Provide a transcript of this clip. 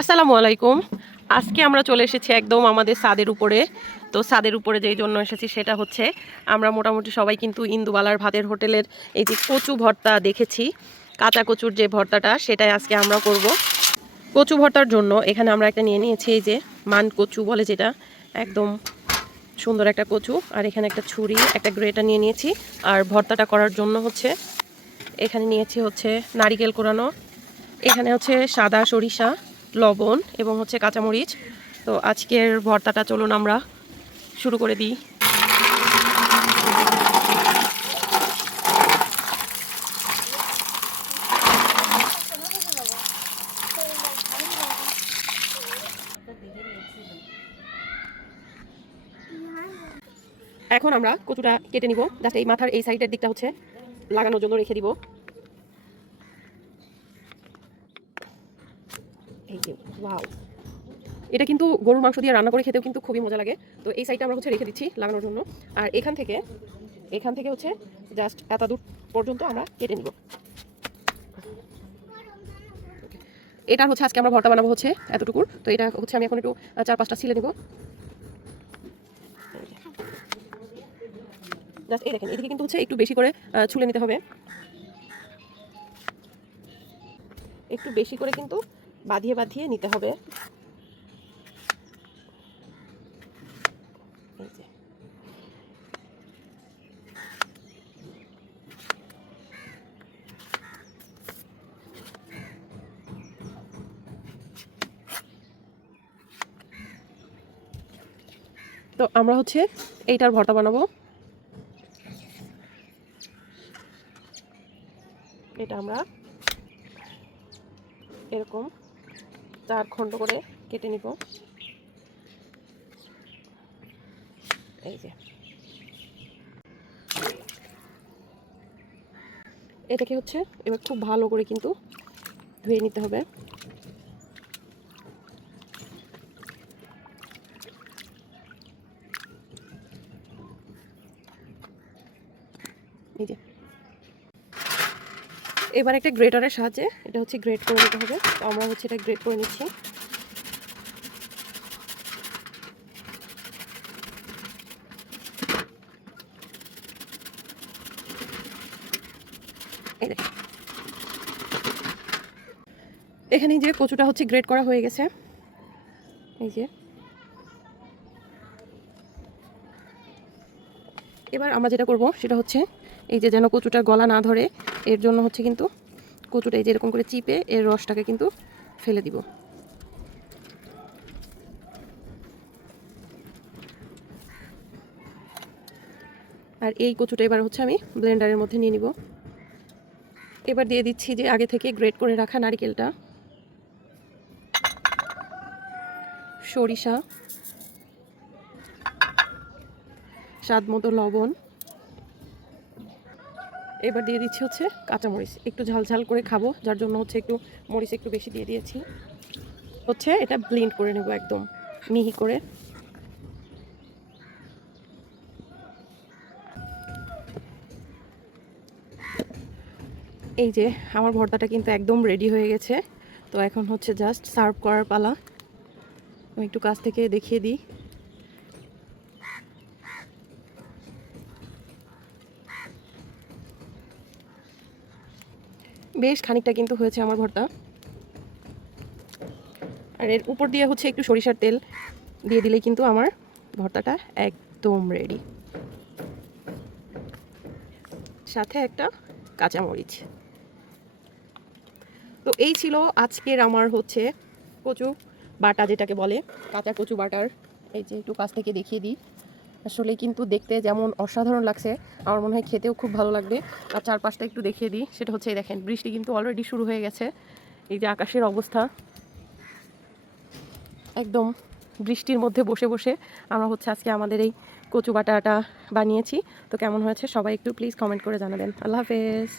আসসালামু আলাইকুম। আজকে আমরা চলে এসেছি একদম আমাদের সাদের উপরে। তো সাদের উপরে যেই জন্য এসেছি সেটা হচ্ছে, আমরা মোটামুটি সবাই কিন্তু ইন্দুবালার ভাতের হোটেলের এই যে কচু ভর্তা দেখেছি, কাঁচা কচুর যে ভর্তাটা, সেটাই আজকে আমরা করব। কচু ভর্তার জন্য এখানে আমরা একটা নিয়ে নিয়েছি এই যে মান কচু বলে যেটা, একদম সুন্দর একটা কচু। আর এখানে একটা ছুরি, একটা গ্রেটা নিয়ে নিয়েছি। আর ভর্তাটা করার জন্য হচ্ছে, এখানে নিয়েছি হচ্ছে নারিকেল কোরানো। এখানে হচ্ছে সাদা সরিষা। লবণ এবং হচ্ছে কাঁচামরিচ। তো আজকের ভর্তাটা চলুন আমরা শুরু করে দিই। এখন আমরা কচুটা কেটে নিব। জাস্ট এই মাথার এই সাইডের দিকটা হচ্ছে লাগানোর জন্য রেখে দিব। যে ওয়াও এটা কিন্তু গরুর মাংস দিয়ে রান্না করে খেতেও কিন্তু খুবই মজা লাগে। তো এই সাইডটা আমরা হচ্ছে রেখে দিচ্ছি লাগানোর জন্য। আর এখান থেকে এখান থেকে হচ্ছে জাস্ট এত দূর পর্যন্ত আমরা কেটে নিব। এটা হচ্ছে আজকে আমরা ভর্তা বানাবো হচ্ছে এতটুকুর। তো এটা হচ্ছে আমি এখন একটু চার পাঁচটা ছিলে নিব। জাস্ট এই দেখেন, এদিকে কিন্তু হচ্ছে একটু বেশি করে ছুলে নিতে হবে। একটু বেশি করে কিন্তু বাঁধিয়ে বাঁধিয়ে নিতে হবে। তো আমরা হচ্ছে এইটার ভর্তা বানাবো। এটা আমরা এরকম চার খণ্ড করে কেটে নিব। এই যে। এটাকে হচ্ছে এবার খুব ভালো করে কিন্তু ধুয়ে নিতে হবে। এবার একটা গ্রেটারের সাহায্যে, এটা হচ্ছে গ্রেট করে নিতে হবে। আমরা হচ্ছে এটা গ্রেট করে নিচ্ছি। এখানে যে কচুটা হচ্ছে গ্রেট করা হয়ে গেছে। এই যে। এবার আমরা যেটা করব, সেটা হচ্ছে এই যে যেন কচুটার গলা না ধরে, এর জন্য হচ্ছে কিন্তু কচুটা এই যে এরকম করে চিপে এর রসটাকে কিন্তু ফেলে দিব। আর এই কচুটা এবার হচ্ছে আমি ব্লেন্ডারের মধ্যে নিয়ে নিব। এবার দিয়ে দিচ্ছি যে আগে থেকে গ্রেট করে রাখা নারকেলটা। সরিষা। স্বাদ মতো লবণ। এবার দিয়ে দিচ্ছি হচ্ছে কাঁচামরিচ। একটু ঝাল ঝাল করে খাব, যার জন্য হচ্ছে একটু মরিচ একটু বেশি দিয়ে দিয়েছি। হচ্ছে এটা ব্লিন্ড করে নেব একদম, মিহি করে। এই যে আমার ভর্তাটা কিন্তু একদম রেডি হয়ে গেছে। তো এখন হচ্ছে জাস্ট সার্ভ করার পালা। আমি একটু কাছ থেকে দেখিয়ে দিই। বেশ খানিকটা কিন্তু হয়েছে আমার ভর্তা। আর এর উপর দিয়ে হচ্ছে একটু সরিষার তেল দিয়ে দিলে কিন্তু আমার ভর্তাটা একদম রেডি সাথে একটা কাঁচামরিচ। তো এই ছিল আজকের আমার হচ্ছে কচু বাটা যেটাকে বলে, কাঁচা কচু বাটার। এই যে একটু কাছ থেকে দেখিয়ে দিই। আসলে কিন্তু দেখতে যেমন অসাধারণ লাগছে, আমার মনে হয় খেতেও খুব ভালো লাগবে। আর চারপাশটা একটু দেখিয়ে দিই, সেটা হচ্ছে দেখেন, বৃষ্টি কিন্তু অলরেডি শুরু হয়ে গেছে। এই যে আকাশের অবস্থা। একদম বৃষ্টির মধ্যে বসে বসে আমরা হচ্ছে আজকে আমাদের এই কচু বাটাটা বানিয়েছি। তো কেমন হয়েছে সবাই একটু প্লিজ কমেন্ট করে জানাবেন। আল্লাহ হাফেজ।